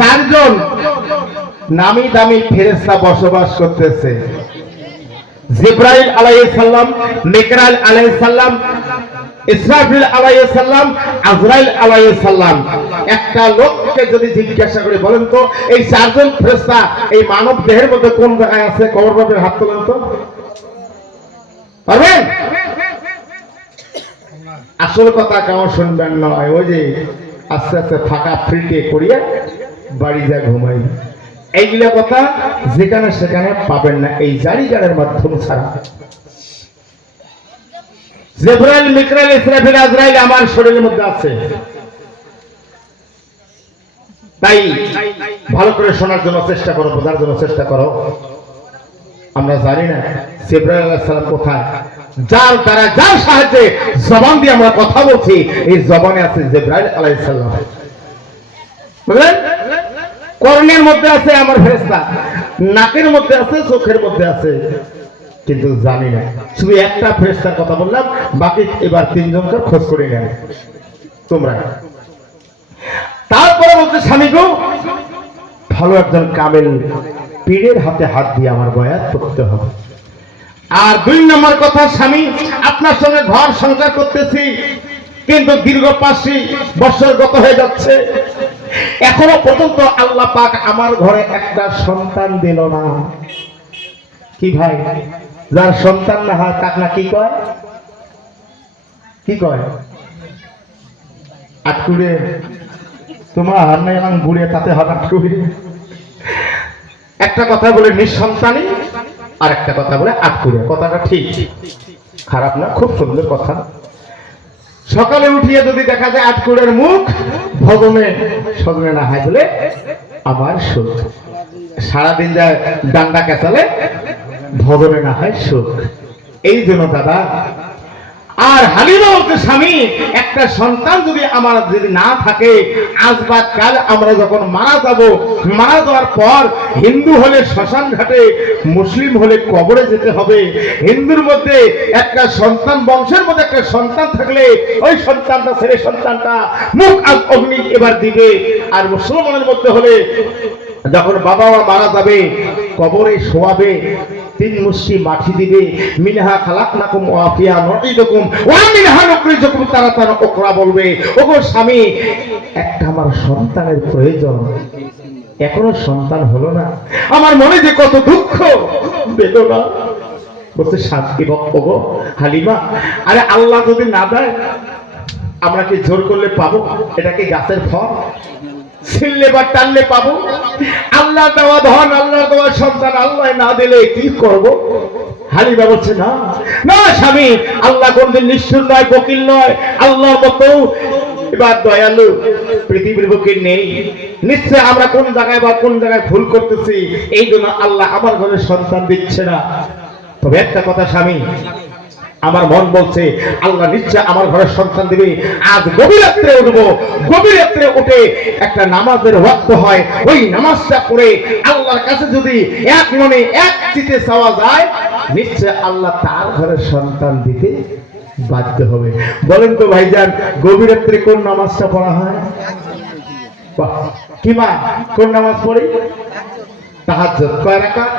চারজন নামি দামি ফেরেশতা বসবাস করতেছে। জিবরাইল আলাইহিস সালাম, মিকাইল আলাইহিস সালাম, ইসরাফিল আলাইহিস সালাম, আজরাইল আলাইহিস সালাম। একটা লোককে যদি জিজ্ঞাসা করে বলেন তো এই চারজন ফেরেশতা এই মানব দেহের মধ্যে কোন জায়গায় আছে, কবর পাবেন, হাত তোলেন তো, পারবেন? আসল কথা কেমন শুনবেন নয়, ওই যে আস্তে আস্তে ফাঁকা ফ্রিতে করিয়া বাড়ি যা ঘুমাই, এইগুলা কথা যেখানে সেখানে পাবেন না এই জারিগারের মাধ্যম ছাড়া। জিবরাইল, মিকাইল, ইসরাফিল, আজরাইল আমার শরীরের মধ্যে আছে। তাই ভালো করে শোনার জন্য চেষ্টা করো, বোঝার জন্য চেষ্টা করো। আমরা জানি না জিবরাইল আলাইহিস সালাম কোথায়, যার দ্বারা যার সাহায্যে জবান দিয়ে আমরা কথা বলছি এই জবানে আছে জিবরাইল আলাইহিস সালাম। বুঝলেন? কর্ণের মধ্যে আছে আমার ফেরেশতা, নাকের মধ্যে আছে, চোখের মধ্যে আছে, কিন্তু জানি না। শুধু একটা ফেরেশতার কথা বললাম, বাকি এবার তিনজনকে খোঁজ করে নেন তোমরা। তারপরে বলছে স্বামী গো, ভালো একজন কামেল পীরের হাতে হাত দিয়ে আমার বয়াত করতে হবে। আর 2 নম্বর কথা, স্বামী আপনার সঙ্গে ঘর সংসার করতেছি, কিন্তু দীর্ঘ 5 বছর গত হয়ে যাচ্ছে, এখনো পর্যন্ত আল্লাহ পাক আমার ঘরে একটা সন্তান দিল না। কি ভাই, যার সন্তান না হয় তাকে না কি কয়, কি কয়? আটকুড়ে, তোমার হার নাই এবং বুড়ে তাতে হঠাৎ করে একটা কথা বলে নিঃসন্তানী, আর একটা কথা বলে আটকুড়ে। কথাটা ঠিক, খারাপ না, খুব সুন্দর কথা। সকালে উঠিয়ে যদি দেখা যায় আটকুড়ের মুখ ভগনে সজনে না হয় বলে আমার সুখ, সারাদিন যায় ডান্ডা কেচালে ভগনে না হয় সুখ। এই জন্য দাদা, আর হালিমা বলতে স্বামী একটা সন্তান যদি আমার যদি না থাকে, আজ বা কাল আমরা যখন মারা যাব, মারা যাওয়ার পর হিন্দু হলে শ্মশান ঘাটে, মুসলিম হলে কবরে যেতে হবে। হিন্দুর মধ্যে একটা সন্তান, বংশের মধ্যে একটা সন্তান থাকলে ওই সন্তানটা ছেলে সন্তানটা মুখ অগ্নি এবার দিবে। আর মুসলমানের মধ্যে হলে যখন বাবা মা মারা যাবে কবরে শোয়াবে, 3 মুষ্টি মাটি দিবে, মিনহা খালাকনাকুম ওয়া ফিহা নুঈদুকুম ওয়া মিনহা নুখরিজুকুম তারাতান উখরা বলবে। ওগো স্বামী, একটা আমার সন্তানের প্রয়োজন, এখনো সন্তান হলো না, আমার মনে যে কত দুঃখ বেদনা। বলতে শান্তি বক্তব্য হালিমা, আরে আল্লাহ যদি না দেয় আমরা কি জোর করলে পাবো? এটা কি গাছের ফল? ছিললে বা টানলে পাবো? আল্লাহ দেওয়া ধন, আল্লাহ দেওয়া সন্তান আল্লাহ না দিলে কি করব? হালিমা বলছে না না স্বামী, আল্লাহ কোনদিন নিষ্ঠুর নয়, বকিল নয়, আল্লাহর মতো এবার দয়ালু পৃথিবীর বুকে নেই। নিশ্চয় আমরা কোন জায়গায় বা কোন জায়গায় ভুল করতেছি, এই জন্য আল্লাহ আমার ঘরে সন্তান দিচ্ছে না। তবে একটা কথা স্বামী, আমার মন বলছে আল্লাহ নিশ্চয় আমার ঘরে সন্তান দিবে। আজ গভীর রাত্রে উঠবো, গভীর রাত্রে উঠে একটা নামাজের ওয়াক্ত হয়, ওই নামাজটা পড়ে আল্লাহর কাছে যদি এক মনে এক চিতে চাওয়া যায়, নিশ্চয় আল্লাহ তার ঘরে সন্তান দিতে বাধ্য হবে। বলেন তো ভাইজান, গভীর রাত্রে কোন নামাজটা পড়া হয়? কি মা, কোন নামাজ পড়ি? তাহাজ্জুদ। কয় রাকাত?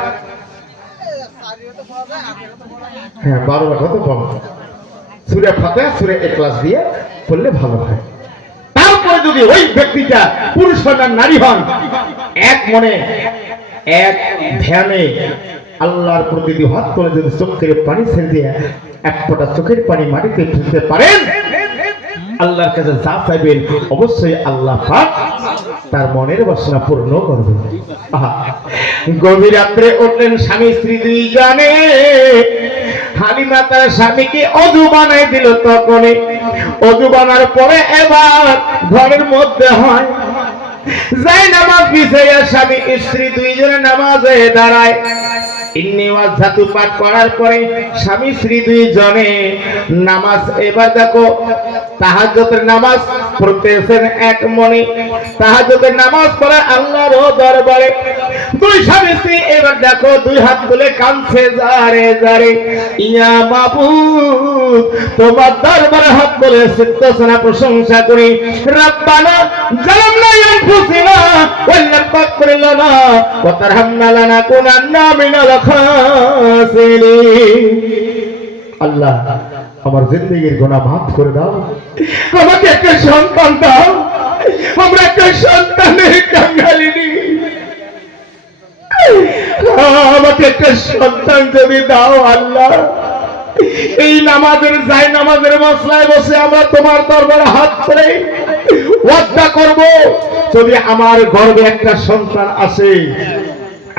হ্যাঁ, 12 রাকাত পড়ো। সূরা ফাতিহা, সূরা ইখলাস দিয়ে পড়লে ভালো হয়। তারপরে যদি ওই ব্যক্তিটা পুরুষ হন আর নারী হন, এক মনে এক ধ্যানে আল্লাহর প্রতি হাত তুলে যদি চোখের পানি ছেড়ে দিয়ে এক ফোঁটা চোখের পানি মাটিতে ফেলতে পারেন, আল্লাহর কাছে যা চাইবেন অবশ্যই আল্লাহ পাক তার মনের বাসনা পূর্ণ করবে। গভীর রাত্রে উঠলেন স্বামী স্ত্রী দুইজনে। হালিমা তার স্বামীকে অজু বানাই দিল। তখন অজু বানার পরে এবার ঘরের মধ্যে হয় যাই নামাজ পিছাইয়া স্বামী স্ত্রী দুইজনে নামাজে দাঁড়ায়। ইন্নী ওয়াজ্জাতু পাঠ করার পরে স্বামী স্ত্রী দুইজনে নামাজ, এবার দেখো তাহাজ্জুদের নামাজ পড়তেছেন এক মনে। তাহাজ্জুদের নামাজ পড়ে আল্লাহর দরবারে দুই স্বামী স্ত্রী এবার দেখো 2 হাত তুলে কাঁদছে, জারে জারে ইয়া মাবুদ তোমার দরবারে হাত তুলে সিদ্ধসনা প্রশংসা করি। রব্বানা জালামনা আনফুসানা ওয়া তাগফির লানা ওয়া তারহামনা লানাকুনান্না মিনাল খাসিরিন। আল্লাহ আমার জিন্দেগীর গুনাহ মাফ করে দাও, আমাকে একটা সন্তান দাও, আমরা একটা সন্তানের কাঙ্গালিনি, আমাকে একটা সন্তান যদি দাও আল্লাহ, এই নামাজের যাই নামাজের মশলায় বসে আমরা তোমার দরবারে হাত ধরে ওয়াদা করব, যদি আমার গর্ভে একটা সন্তান আসে,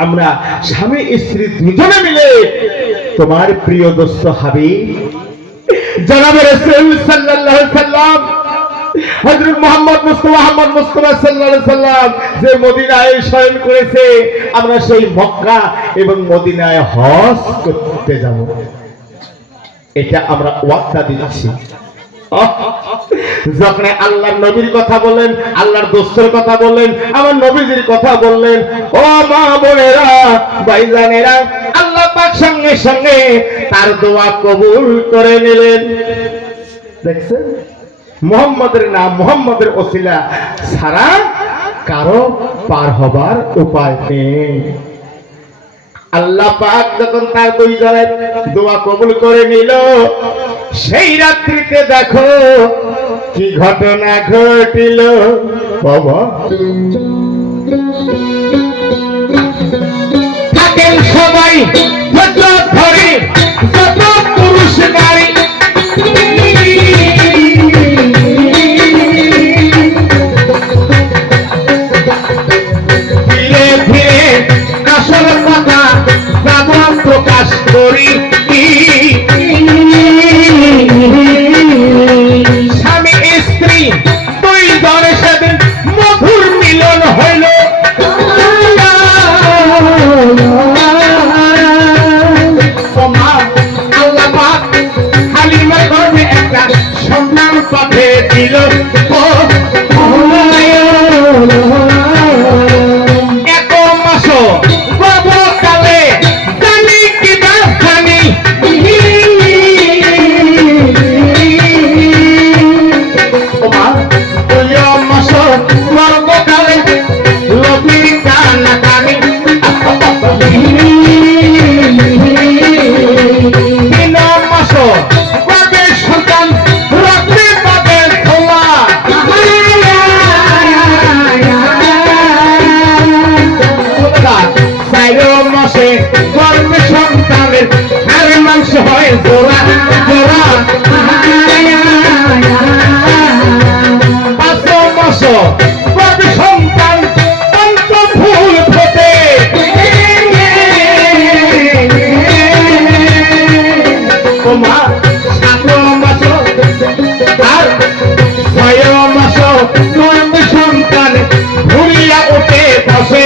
আমরা স্বামী স্ত্রী দুজনে মিলে তোমার প্রিয় দোস্ত হাবিব জনাবে রাসূল সাল্লাল্লাহু আলাইহি সাল্লাম হযরত মুহাম্মদ মুস্তাফা সাল্লাল্লাহু আলাইহি সাল্লাম যে মদিনায় শয়ন করেছে, আমরা সেই মক্কা এবং মদিনায় হজ করতে যাব, এটা আমরা ওয়াদা দিচ্ছি। যখন আল্লাহর নবীর কথা বললেন, আল্লাহর দোস্তের কথা বললেন, আমার নবীজির কথা বললেন, ও মা বোনেরা ভাইজানেরা, আল্লাহ পাক সঙ্গে সঙ্গে তার দোয়া কবুল করে নিলেন। দেখছেন, মুহাম্মদের নাম, মুহাম্মদের ওসিলা ছাড়া কারো পার হবার উপায় নেই। আল্লাহ পাক যখন তার দুই জনের দোয়া কবুল করে নিল, সেই রাত্রিতে দেখো কি ঘটনা ঘটিল। বাবা থাকেন সবাই ধরে যত পুরুষ নারী, ধীরে ধীরে আসল কথা যাব প্রকাশ করি। স্বামী স্ত্রী দুই জনের সাথে মধুর মিলন হইল। আল্লাহ পাক হালিমার গর্ভে একটা সন্তান পাঠিয়ে দিল। এক মাস গর্ভকালে জানি কি বাসানি, গর্ভকালে লবির কানা কানি, তিন মাস গর্ভের সন্তান রক্তে পাবে খোলা। চার মাসে গর্ভের সন্তানের হাড়ের মাংস হয় জোড়া জোড়া। 5 মাস গর্ভের সন্তান পঞ্চফুল ফোটে। 7 মাস আর 6 মাস গর্ভের সন্তান ভুলিয়া উঠে বসে।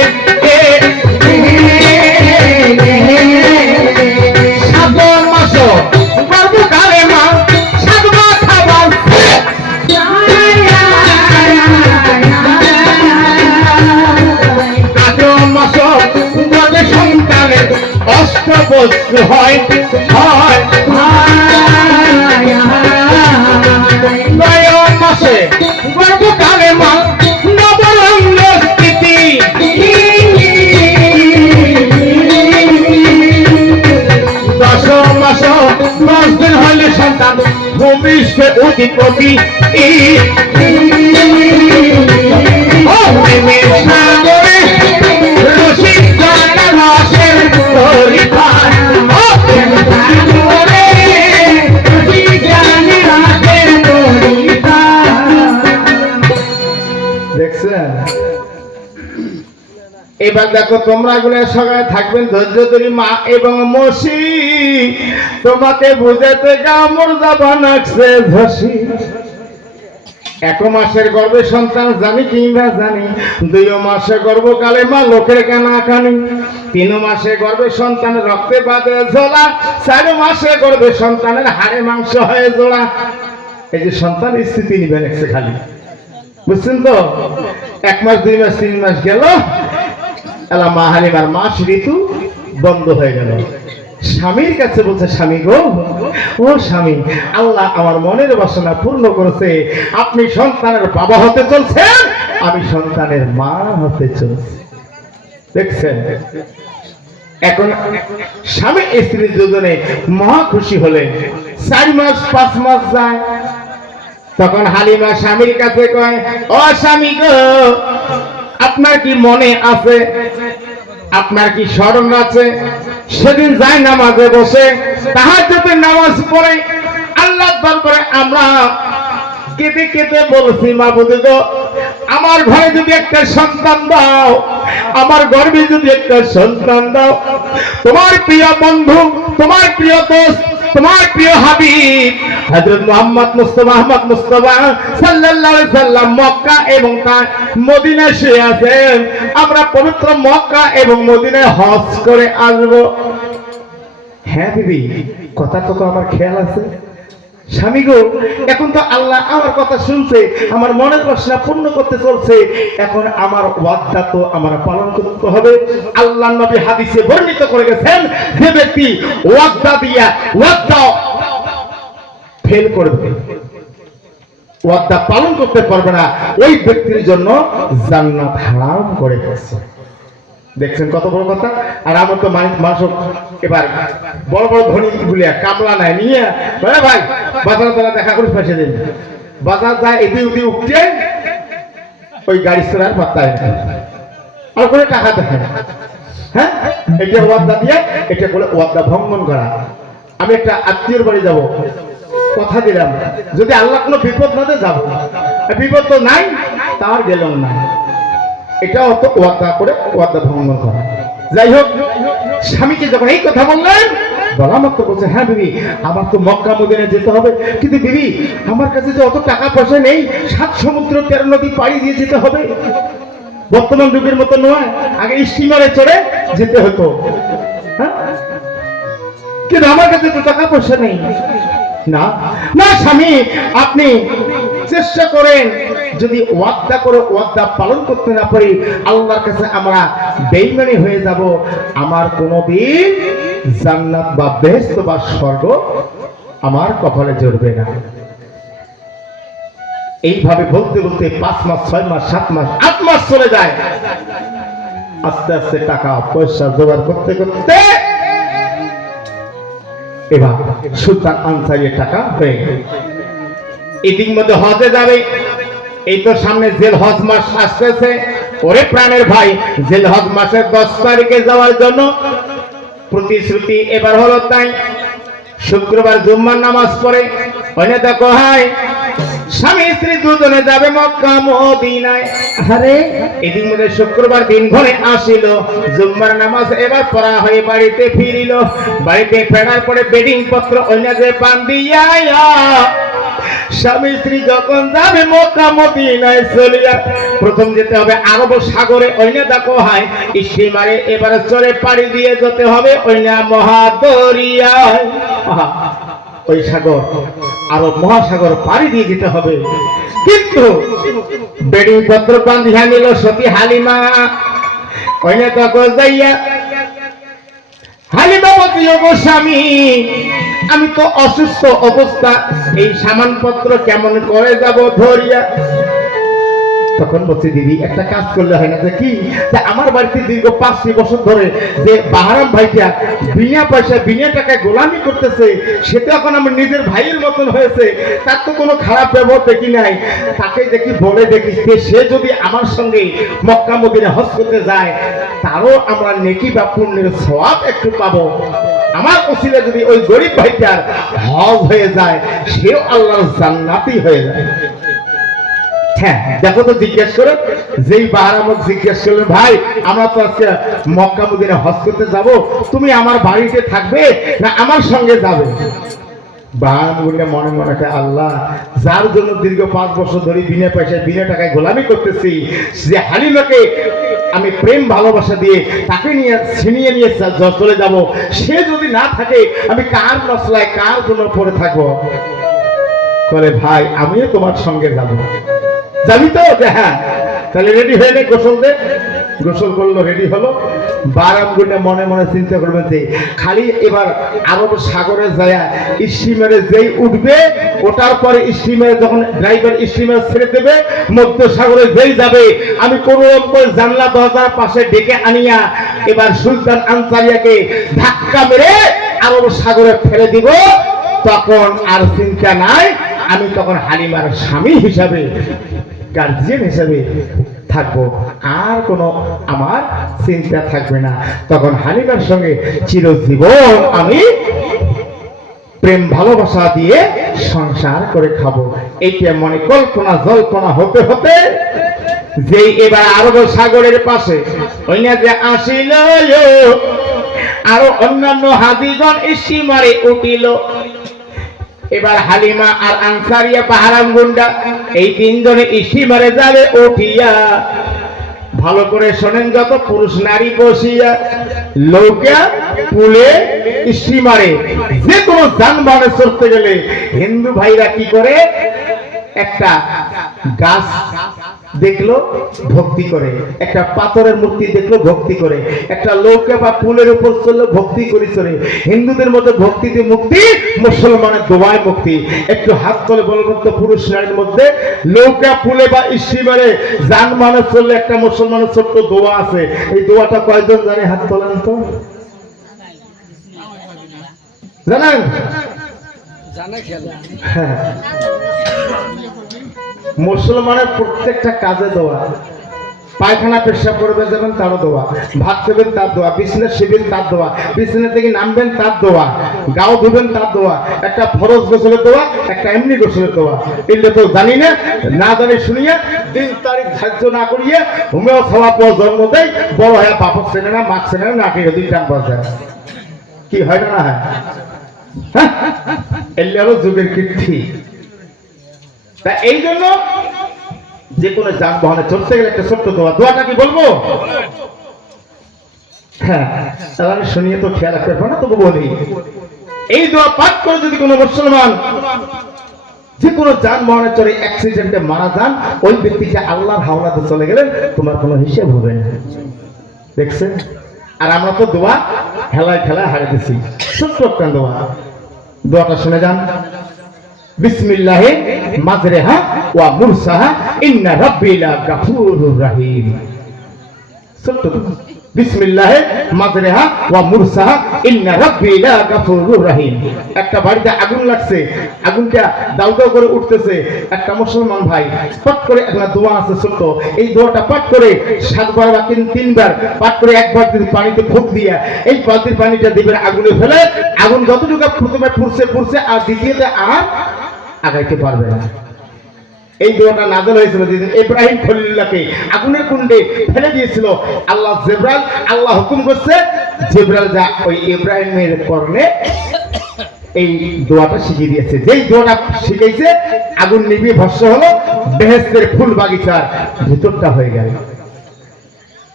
7 মাস গর্ভকালে মা সাতবা খাবার। 8 মাস গর্ভে সন্তানের অষ্টবস্ত্র হয়। 9 মাসে গর্ভকালে মা নবরঙ্গ স্থিতি। 10 মাস 10 দিন হলে সন্তান ভূমিষ্ঠ অধিপতি। সাগরে রসিক রসের পরিবার, দেখছেন। এবার দেখো তোমরা এগুলো সবাই থাকবেন ধৈর্য ধরি। মা এবং মসি তোমাকে বুঝাতে গামর যাবা নাকছে ধসি। 1 মাসের গর্ভে সন্তান জানি কিংবা জানি, 2 মাসে গর্ভকালে মা লোকের কানা কানি, 3 মাসে গর্ভে সন্তানের রক্তে বাঁধে ঝোলা, 4 মাসে গর্ভে সন্তানের হাড়ে মাংস হয়ে জোড়া। এই যে সন্তান স্থিতি নিবেন একটু খালি, বুঝছেন তো? 1 মাস 2 মাস 3 মাস গেল, এলা মা হালিমার মাস ঋতু বন্ধ হয়ে গেল। স্বামীর কাছে বলছে, স্বামী গো, ও স্বামী, আল্লাহ আমার মনের বাসনা পূর্ণ করেছে, আপনি সন্তানের বাবা হতে চলছেন, আমি সন্তানের মা হতে চলছি। দেখছেন? এখন স্বামী স্ত্রী দুজনে মহা খুশি হলেন। 4 মাস 5 মাস যায়, তখন হালিমা স্বামীর কাছে কয়, ও স্বামী গো, আপনার কি মনে আছে, আপনার কি স্মরণ আছে, সেদিন যায় নামাজে বসে তাহাজ্জুদের নামাজ পড়ে আল্লাহ দরবারে আমরা কেঁদে কেঁদে বলছি, মাবুদ গো, আমার ঘরে যদি একটা সন্তান দাও, আমার গর্ভে যদি একটা সন্তান দাও, তোমার প্রিয় বন্ধু, তোমার প্রিয় দোস্ত, তোমার প্রিয় হাবিব হযরত মুহাম্মদ মুস্তাফা সাল্লাল্লাহু আলাইহি সাল্লাম মক্কা এবং মদিনায় শুয়ে আছেন, আমরা পবিত্র মক্কা এবং মদিনায় হজ করে আসব। হ্যাঁ বিবি, কথা তো আমার খেয়াল আছে। স্বামী গো, এখন তো আল্লাহ আমার কথা শুনছে, আমার মনের বাসনা পূর্ণ করতে চলছে, এখন আমার ওয়াদা তো আমার পালন করতে হবে। আল্লাহর নবী হাদিসে বর্ণিত করে গেছেন, যে ব্যক্তি ওয়াদা দিয়া ওয়াদা ফেল করবে, ওয়াদা পালন করতে পারবে না, ওই ব্যক্তির জন্য জান্নাত হারাম করে গেছে। দেখছেন কত বড় কথা। আর আমার তো মানুষ এবার বড় বড় ধনী গুলিয়া কামলা নাই নিয়ে, ভাই বাজার দ্বারা দেখা করে ফাঁসে দিন, বাজার যায় এদি উদি উঠছে, ওই গাড়ি চড়ার পাত্তায় আর করে টাকা দেখে। হ্যাঁ, এটা ওয়াদা দিয়ে, এটা বলে ওয়াদা ভঙ্গন করা। আমি একটা আত্মীয়র বাড়ি যাব, কথা দিলাম যদি আল্লাহ কোনো বিপদ না দেয় যাবো, বিপদ তো নাই, তার গেলাম না, এটা অত ওয়াদা করে ওয়াদা ভঙ্গন করা। যাই হোক, স্বামীকে যখন এই কথা বললেন, বলা মাত্র বলছে, হ্যাঁ বিবি, আমার তো মক্কা মদিনায় যেতে হবে, কিন্তু বিবি আমার কাছে যে অত টাকা পয়সা নেই, 7 সমুদ্র 13 নদী পাড়ি দিয়ে যেতে হবে। বর্তমান যুগের মতো নয়, আগে স্টিমারে চড়ে যেতে হতো। হ্যাঁ, কিন্তু আমার কাছে তো টাকা পয়সা নেই। না না স্বামী, আপনি চেষ্টা করেন, যদি ওয়াদা করে ওয়াদা পালন করতে না পারি, আল্লাহর কাছে আমরা বেঈমানি হয়ে যাব, আমার কোনোদিন জান্নাত বা বেহেশত বা স্বর্গ আমার কপালে জড়বে না। এইভাবে বলতে বলতে 5 মাস 6 মাস 7 মাস 8 মাস চলে যায়। আস্তে আস্তে টাকা পয়সা জোগাড় করতে করতে এবার সুলতান আনসারীর টাকা হয়ে গেল। এদিক মধ্যে হজে যাবে, এই তো সামনে জেল হজ মাস আসতেছে। ওরে প্রাণের ভাই, জেল হজ মাসের 10 তারিখে যাওয়ার জন্য প্রতিশ্রুতি এবার হলো তাই। শুক্রবার জুম্মার নামাজ পড়ে ওখানে দেখো, হাই স্বামী স্ত্রী দুজনে যাবে মক্কা মদিনায়। আরে এদিন মধ্যে শুক্রবার দিন ঘরে আসিল, জুম্মার নামাজ এবার পড়া হয়ে বাড়িতে ফিরিল। বাড়িতে ফেরার পরে বেডিং পত্র ওইনা যে বান্ধিয়া, স্বামী স্ত্রী যখন যাবে মক্কা মদিনায় চলিয়া, প্রথম যেতে হবে আরব সাগরে, ওইনা দেখো হাই স্টিমারে এবারে চলে পাড়ি দিয়ে যেতে হবে ওইনা মহাদরিয়ায়। ওই সাগর আরব মহাসাগর পাড়ি দিয়ে যেতে হবে। কিন্তু বেডিং পত্র বান্ধিয়া নিল সতী হালিমা। ওইনা তখন যাইয়া হালিমা বলছি, ওগো স্বামী, আমি তো অসুস্থ অবস্থা, এই সামানপত্র কেমন করে যাব ধরিয়া। তখন বলছি, দিদি একটা কাজ করলে হয় না? কি, যে আমার বাড়িতে দীর্ঘ 5 বছর ধরে যে বাহারাম ভাইটা বিনা পয়সা বিনা টাকায় গোলামি করতেছে, সে তো এখন আমার নিজের ভাইয়ের মতন হয়েছে, তার তো কোনো খারাপ ব্যবহার দেখি নাই, তাকে দেখি বলে দেখি, সে যদি আমার সঙ্গে মক্কা মদিনা হজ করতে যায়, তারও আমরা নেকি বা পুণ্যের সওয়াব একটু পাবো। আমার ওসিলা যদি ওই গরিব ভাইটার হজ হয়ে যায়, সেও আল্লাহর জান্নাতি হয়ে যায়। হ্যাঁ, দেখো তো জিজ্ঞেস করে, যেই বাহারামক জিজ্ঞেস করলেন, ভাই আমরা তো আজকে মক্কা মদিনা হজ করতে যাব, তুমি আমার বাড়িতে থাকবে না আমার সঙ্গে যাবে? বাহারাম বললে মনে মনে, আল্লাহ, যার জন্য দীর্ঘ 5 বছর ধরে বিনা পয়সায় বিনা টাকায় গোলামি করতেছি, যে হালিমাকে আমি প্রেম ভালোবাসা দিয়ে তাকে নিয়ে ছিনিয়ে নিয়ে চলে যাব, সে যদি না থাকে আমি কার মশলায় কার জন্য পড়ে থাকবো? বলে, ভাই আমিও তোমার সঙ্গে যাব। যাবি তো? যে হ্যাঁ। তাহলে রেডি হয়ে নেই, গোসল করলো, রেডি হলো। বারামগুন্ডা মনে মনে চিন্তা করবেন যে খালি এবার আরব সাগরে যায় স্টিমারে যেই উঠবে, ওটার পরে স্টিমারে যখন ড্রাইভার স্টিমার ছেড়ে দেবে, মধ্য সাগরে যেই যাবে, আমি কোন রকম জানলা দরজার পাশে ডেকে আনিয়া এবার সুলতান আনসারিয়াকে ধাক্কা মেরে আরব সাগরে ফেলে দিব। তখন আর চিন্তা নাই, আমি তখন হালিমার স্বামী হিসাবে, গার্জিয়ান হিসাবে থাকবো, আর কোনো আমার চিন্তা থাকবে না। তখন হালিমার সঙ্গে চিরজীবন আমি প্রেম ভালোবাসা দিয়ে সংসার করে খাবো। এইটা মনে কল্পনা জল্পনা হতে হতে যেই এবার আরব সাগরের পাশে ওই না যে আসিল, আরো অন্যান্য হাজিগণ স্টিমারে উঠিল। এবার হালিমা আর আনসারিয়া বাহারাম গুন্ডা এই তিনজনে স্টিমারে যাবে উঠিয়া। ভালো করে শোনেন, যত পুরুষ নারী বসিয়া, নৌকা, পুলে, স্টিমারে, যে কোনো যানবাহনে চড়তে গেলে হিন্দু ভাইরা কি করে, একটা গাছ দেখলো ভক্তি করে, একটা পাথরের মূর্তি দেখলো ভক্তি করে, একটা নৌকা বা পুলের উপর চললো ভক্তি করে চলে। হিন্দুদের মধ্যে ভক্তিতে মুক্তি, মুসলমানের দোয়ায় মুক্তি। একটু হাত তোলে বলবেন তো, পুরুষ নারীর মধ্যে নৌকা, পুলে বা স্টিমারে যানবাহনে চললে একটা মুসলমানের ছোট্ট দোয়া আছে। এই দোয়াটা কয়জন জানে? হাত তোলেন তো। জানেন? হ্যাঁ, মুসলমানের প্রত্যেকটা কাজে দোয়া। পায়খানা পেশাব করবে যাবেন তারও দোয়া, ভাত খাবেন তার দোয়া, বিছানা শিবেন তার দোয়া, বিছানা থেকে নামবেন তার দোয়া, গাও ধুবেন তার দোয়া, একটা ফরজ গোসলের দোয়া, একটা এমনি গোসলের দোয়া। এগুলো তো জানি না, না জানি শুনিয়া দিন তারিখ ধার্য না করিয়ে হোমেও খাওয়া পর জন্ম দেয়, বড় হয়ে বাপক চেনে না, মাক চেনে না, নাকি দুই টান বাজায়। কি হয় না? না হয়? হ্যাঁ, এগুলো হলো যুগের কীর্তি। তা এই জন্য যে কোনো যানবাহনে চলতে গেলে একটা ছোট্ট দোয়া। দোয়াটা কি বলবো? হ্যাঁ, তাহলে আমি শুনিয়ে তো খেয়াল রাখতে পারবো না, তবু বলি। এই দোয়া পাঠ করে যদি কোনো মুসলমান যে কোনো যানবাহনে চড়ে অ্যাক্সিডেন্টে মারা যান, ওই ব্যক্তিকে আল্লাহর হাওলাতে চলে গেলেন, তোমার কোনো হিসেব হবে না। দেখছেন? আর আমরা তো দোয়া খেলায় খেলায় হারিয়ে দিচ্ছি। ছোট্ট একটা দোয়া, দোয়াটা শুনে যান। বিসমিল্লাহি মাজরিহা ওয়া মুরসাহা ইন্না রাব্বি লাগাফুরুর রহিম। ছোট্ট বিসমিল্লাহি মাজরিহা ওয়া মুরসাহা ইন্না রাব্বি লাগাফুরুর রহিম। একটা বাড়িতে আগুন লাগছে, আগুনটা দাউ দাউ করে উঠতেছে। একটা মুসলমান ভাই পাঠ করে একটা দোয়া আছে ছোট্ট, এই দোয়াটা পাঠ করে 7 বার বা 3 বার পাঠ করে একবার পানিতে ফুঁক দিয়া এই বালতির পানিটা দিবেন আগুনে ফেলে। আগুন যতটুকু প্রথমে পুড়ছে আর দ্বিতীয়তে আর আগাইতে পারবে না। এই দোয়াটা নাযিল হয়েছিল যেদিন ইব্রাহিম খলিলুল্লাহকে আগুনের কুণ্ডে ফেলে দিয়েছিল। আল্লাহ হুকুম করছে, জিবরাইল যা ওই ইব্রাহিমের কর্ণে এই দোয়াটা শিখিয়ে দিয়েছে। যেই দোয়াটা শিখাইছে, আগুন নিভিয়ে ভস্ম হলো, বেহেশতের ফুল বাগিচার ভিতরটা হয়ে গেল।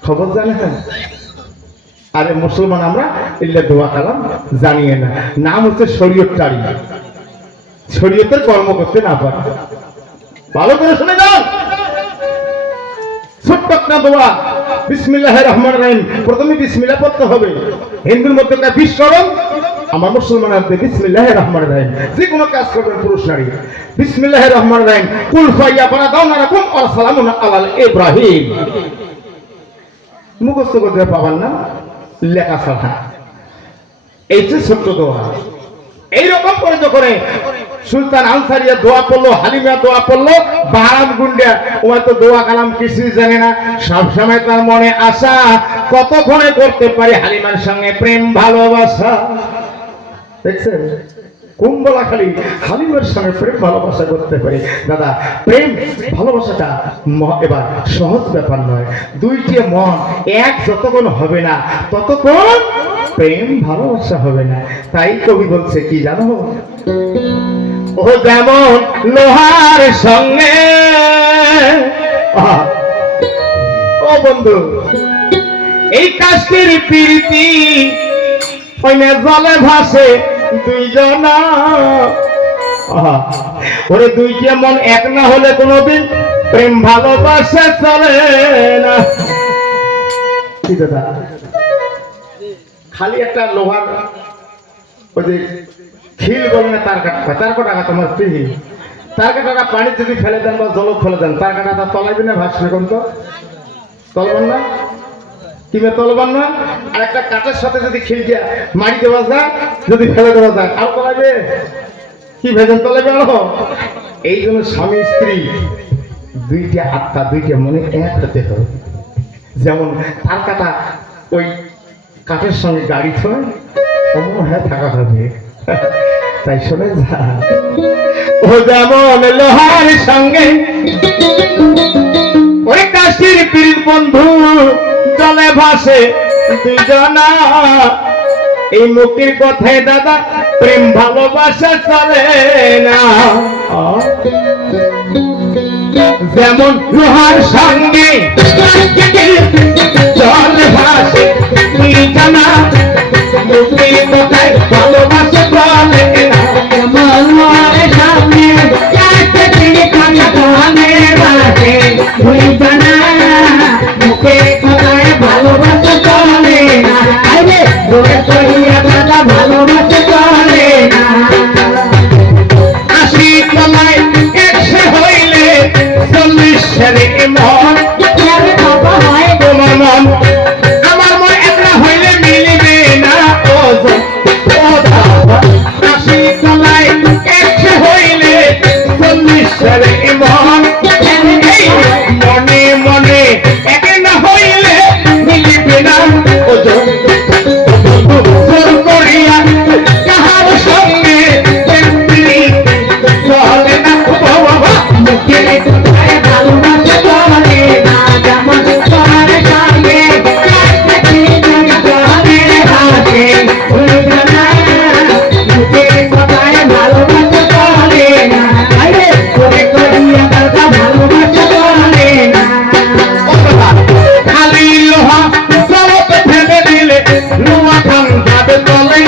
খবর জানেন? আরে মুসলমান আমরা এগুলা দোয়া কালাম জানিয়ে না। নাম হচ্ছে শরীয়তটারি, শরীয়তের কর্ম করতে না পারে। ভালো করে শুনে যান, ছোট্ট একটা দোয়া, বিসমিল্লাহির রহমানির রহিম। প্রথমে বিসমিল্লাহ পড়তে হবে। হিন্দুর মধ্যে একটা বিস্মরণ, আমার মুসলমানের মধ্যে বিসমিল্লাহির রহমানির রহিম। যে কোনো কাজ করবেন পুরুষ নারী, বিসমিল্লাহির রহমানির রহিম। কুল ফাইয়া বারাদাউনা রাকুম ওয়া সালামুন আলা ইব্রাহিম। মুখস্থ করতে পাবেন না, লেখা ছাড়া। এই যে ছোট্ট দোয়া, এইরকম করে যখন সুলতান আনসারিয়া দোয়া পড়লো, হালিমা দোয়া পড়লো, বাহারাম গুন্ডা ওরা তো দোয়া কালাম কিছুই জানে না। সবসময় তার মনে আশা, কতক্ষণে করতে পারি হালিমার সঙ্গে প্রেম ভালোবাসা। দেখছেন? কুম্বলা খালি হালিমার সঙ্গে প্রেম ভালোবাসা করতে পারি। দাদা, প্রেম ভালোবাসাটা এবার সহজ ব্যাপার নয়। দুইটি মন এক যতক্ষণ হবে না, ততক্ষণ প্রেম ভালোবাসা হবে না। তাই কবি বলছে কি জানো? ও যেমন লোহার সঙ্গে, ও বন্ধু, এই কাষ্ঠের প্রীতি জলে ভাসে দুইজনা। ওরে দুইটা মন এক না হলে কোনোদিন প্রেম ভালোবাসা চলে না। কি দাদা খালি একটা লোহার ওই যে খিল বলে না তার কাটা, তার কাটা তোমার প্রিয় তার কাটাটা পানি যদি ফেলে দেন বা জল ফেলে দেন তার কাটাটা তলাইবি না ভাসবে কোন তো তলবেন না কিমে তলবেন না। আর একটা কাঠের সাথে যদি খিলটা মারি দেওয়া যায় যদি ফেলে দেওয়া যায় আর তলাইবে কি ভেজন তলাইবে আরো। এই জন্য স্বামী স্ত্রী দুইটা আত্মা দুইটা মনে এক হতে হবে। যেমন তার কাটা ওই কাঠের সঙ্গে গাড়ি থয় অমন হয়ে থাকা হবে। তাই শোনে যা ও যেমন লোহার সঙ্গে ওই কাশির পীর বন্ধু জলে ভাসে দুজনা। এই মুক্তির কথায় দাদা প্রেম ভালোবাসা চলে না। যেমন লোহার সঙ্গে জল ভাসে দুজনা মুক্তির কথায় ভালোবাসা চলে না। যেমন লোহার সঙ্গে ভালোবাসা চলে না। ভালোবাসা চলে না। আশি তলায় 100 হইলে 40 মন তোমার মন আমার মন একটা হইলে মিলবে না। আশি তলায় 100 হইলে 40 মন মনে মনে এক না হইলে মিলবে না। ওজন কাহার সঙ্গে চলে না মুখের কথায় ভালোবাসা চলে না। যেমন তোমার সঙ্গে মুখের কথায় ভালোবাসা চলে না। ভালোবাসা চলে না। খালি লোহা জলত ফেলে দিলে লোহা খান যাবে তলে।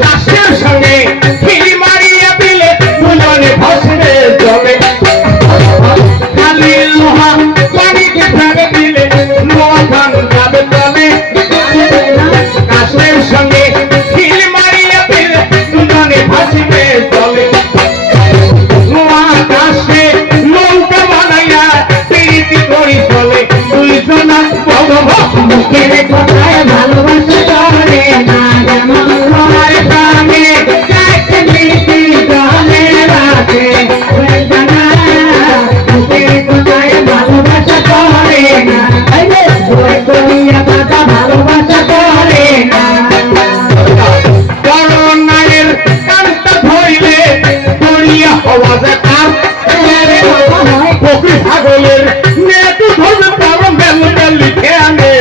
গাছের সঙ্গে খিলি মারিয়া দিলে দুজনে ভাসবে জলে। খালি লোহা পানিতে ফেলে দিলে লোহা খান যাবে তলে। গাছের সঙ্গে খিলি মারিয়া দিলে দুজনে ভাসবে জলে। লোহা গাছে নৌকা বানাইয়া প্রীতি করি চলে দুইজনা মুখের কথায় ভালোবাসা চলে না। যেমন লোহার সঙ্গে জলে রাখে মুখের কথায় ভালোবাসা চলে না। ভালোবাসা চলে না। করোনায়ের কান্তা ধইলে করিয়া হওয়া যায় কাম। বকরি ছাগলের নেতু ধরবে পারো মেল লিখে আনে।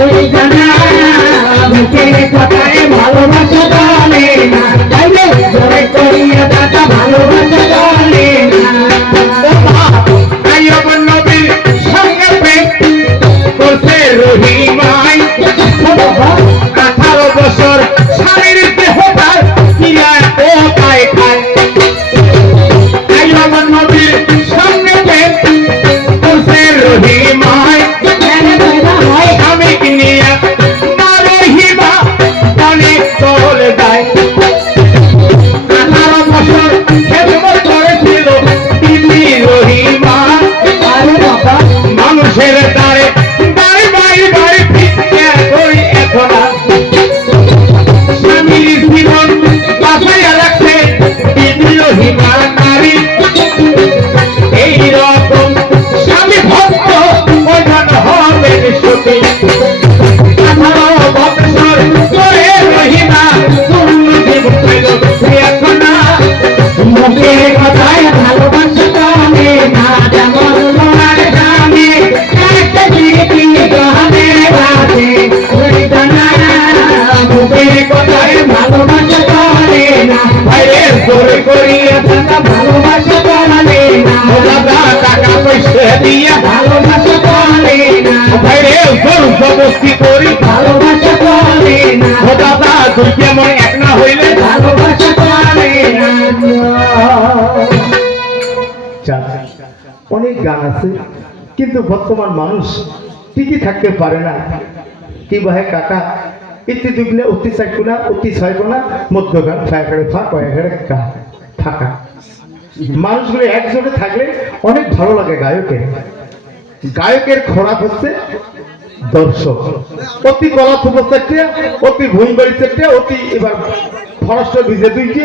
ওই জানা মুখের কথায় ভালোবাসা বলে না তাইলে জোরে করিয়া দাদা ভালোবাসা বলে না আইয়ুব নবীর সঙ্গে প্রেম করছে রহিমাই 18 বছর স্বামীর দেহটার কিয়া ও পায় খায় আইয়ুব নবীর সঙ্গে প্রেম করছে রহিমাই স্বামীকে নিয়ে না রহিমা অনেক চলে যায় 18 বছর খেদমত করেছিল বিবি রহিমা মানুষের দ্বারে বাড়ি বাড়ি বাড়ি ভিক্ষা করি এখন স্বামীর জীবন বাঁচাইয়া রাখছে বিবি রহিমা নারী এইরকম স্বামী ভক্ত ওজন হবে সতী 18 বছর করে রহিমা পূর্ণ জীবন পেল এখন মুখের কথায় ভালোবাসা বলে না যেমন লোহার দামে একটা জিনিস গহনে বাজে ওই জানা মুখের কথায় ভালোবাসা বলে না বাইরে জোরে করিয়া দাদা ভালোবাসা বলে না দাদা টাকা পয়সা দিয়া ভালোবাসা বলে না বাইরে জোর জবস্তি করি ভালোবাসা বলে না ও দাদা তুই কেমন এক না হইলে ভালোবাসা বলে না অনেক গান আছে কিন্তু বর্তমান মানুষ টিকে থাকতে পারে না কি ভাই কাকা ইতি দুগলে অতি চাইকুনা অতি ছয়গুনা মধ্যগান ফাঁকারে ফাঁক কয়েকড়ে ফাঁকা মানুষগুলো একজোটে থাকলে অনেক ভালো লাগে গায়কের খোরাক হচ্ছে দর্শক অতি কলা থুপো চারটে অতি ভুঁইবাড়ি চারটে অতি এবার ফরস্ট ভিজে দুইকে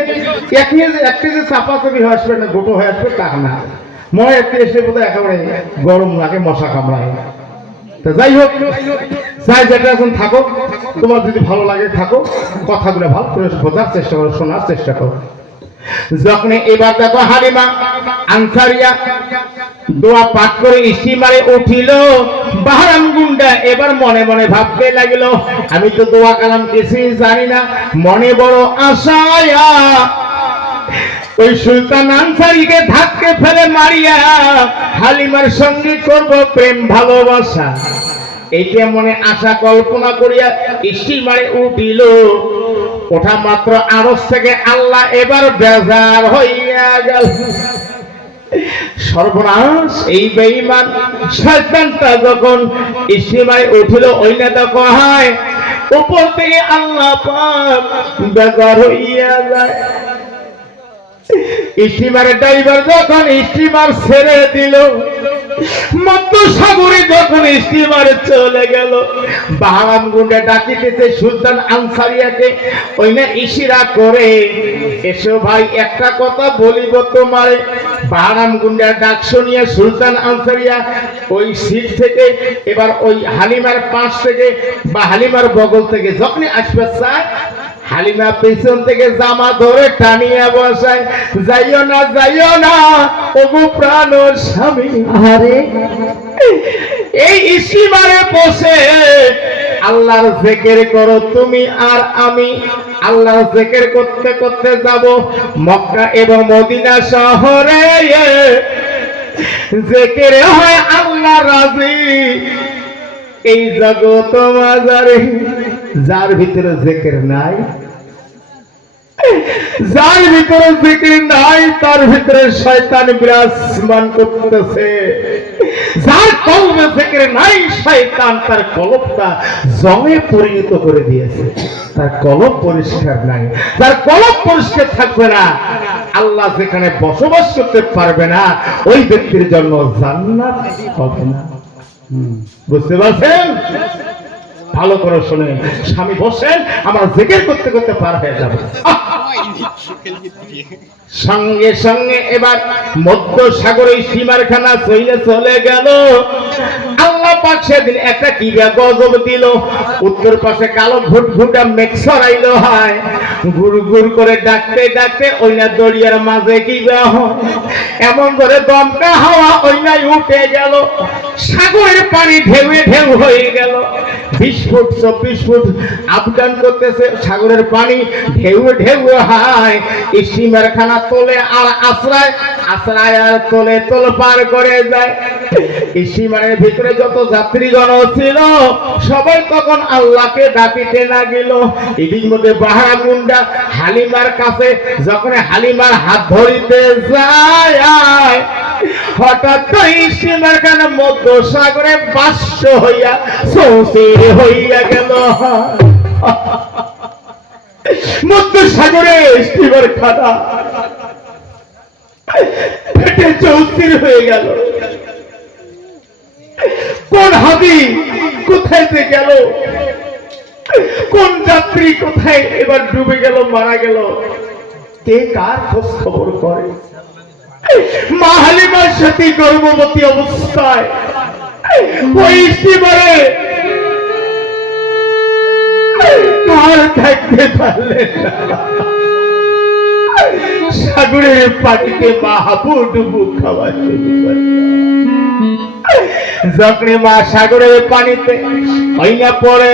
একটি যে চাপা চাপি হয়ে আসবে না গোটো হয়ে আসবে তা না মনে একটি এসে বোধ একেবারে গরম লাগে মশা কামড়ায় তা যাই হোক যাই যেটা এখন থাকো তোমার যদি ভালো লাগে থাকো কথাগুলো ভালো করে বোঝার চেষ্টা করো শোনার চেষ্টা করো যখন এবার দেখো হালিমা আনসারিয়া দোয়া পাঠ করে স্টিমারে উঠিল বাহারাম গুন্ডা এবার মনে মনে ভাবতে লাগিল আমি তো দোয়া কালাম কিছুই জানি না মনে বড় আশায়া ওই সুলতান আনসারীকে ধাক্কে ফেলে মারিয়া হালিমার সঙ্গে করব প্রেম ভালোবাসা এইটা মনে আশা কল্পনা করিয়া স্টিমারে উঠিল ওঠা মাত্র আরশ থেকে আল্লাহ এবার বেজার হইয়া গেল সর্বনাশ এই বেঈমান শয়তানটা যখন স্টিমারে উঠিল ওই না তখন হয় উপর থেকে আল্লাহ পাক বেজার হইয়া যায় স্টিমারের ড্রাইভার যখন স্টিমার ছেড়ে দিল মধ্য সাগরে যখন স্টিমারে চলে গেল বাহারাম গুন্ডা ডাকিতেছে সুলতান আনসারিয়াকে ওই না ইশারা করে এসো ভাই একটা কথা বলিব তোমারে বাহারাম গুন্ডার ডাক শুনিয়া সুলতান আনসারিয়া ওই সিট থেকে এবার ওই হালিমার পাশ থেকে বা হালিমার বগল থেকে যখনই আসবে চায় হালিমা পেছন থেকে জামা ধরে টানিয়া বসায় যাইও না ওগো প্রাণ স্বামী আরে এই ইসিমারে বসে আল্লাহর জিকির করো তুমি আর আমি আল্লাহর জিকির করতে করতে যাব মক্কা এবং মদিনা শহরে জিকির হয় আল্লাহ রাজি এই জগৎ মাঝারে যার ভিতরে জিকির নাই যার ভিতরে জিকির নাই তার ভিতরে শয়তান বিরাজমান করতেছে যার কলবে জিকির নাই শয়তান তার কলবটা জমে পরিণত করে দিয়েছে তার কলব পরিষ্কার নাই তার কলব পরিষ্কার থাকবে না আল্লাহ যেখানে বসবাস করতে পারবে না ওই ব্যক্তির জন্য জান্নাত হবে না বুঝতে পারছেন ভালো করে শুনে স্বামী বসেন আমার জিকির করতে করতে পার হয়ে যাবে সঙ্গে সঙ্গে এবার মধ্য সাগরে স্টিমারখানা চলে গেল আল্লাহ আল্লাহ পাক সেদিন একটা কি গজব দিল, উত্তর পাশে কালো ঘুটঘুটা মেঘ ছড়াইলো, হয় গুড় গুড় করে ডাকতে ডাকতে ওই না দরিয়ার মাঝে কি এমন করে দমকা হাওয়া ওই নাই উঠে গেল, সাগরের পানি ঢেউয়ে ঢেউ হয়ে গেল। 20 ফুট 24 ফুট আপডাউন করতেছে সাগরের পানি, ঢেউ ঢেউ হায়। স্টিমার খানা তোলে আর আশ্রয় আশ্রয় আর তোলে তোল পার করে যায়। স্টিমারের ভিতরে যত যাত্রীগণ ছিল সবাই তখন আল্লাহকে ডাকিতে লাগিল। এদিক মধ্যে বাহারা মুন্ডা হালিমার কাছে যখন হালিমার হাত ধরিতে যায়, হঠাৎ স্টিমার খানা মধ্য সাগরে বাষ্প হইয়া সৌসে হইয়া গেল। মধ্য সাগরে স্টিমার খানা পেটে চৌচির হয়ে গেল। কোন হাদি কোথায় যে গেল, কোন যাত্রী কোথায় এবার ডুবে গেল, মারা গেল, কে কার খোঁজ খবর করে? মা হালিমার সাথে গর্ভবতী অবস্থায় ওই স্টিমারে আর থাকতে পারলেন না। সাগরের পানিতে মা হাবুডুবু খাওয়া শুরু করল। যখন মা সাগরের পানিতে হইয়া পড়ে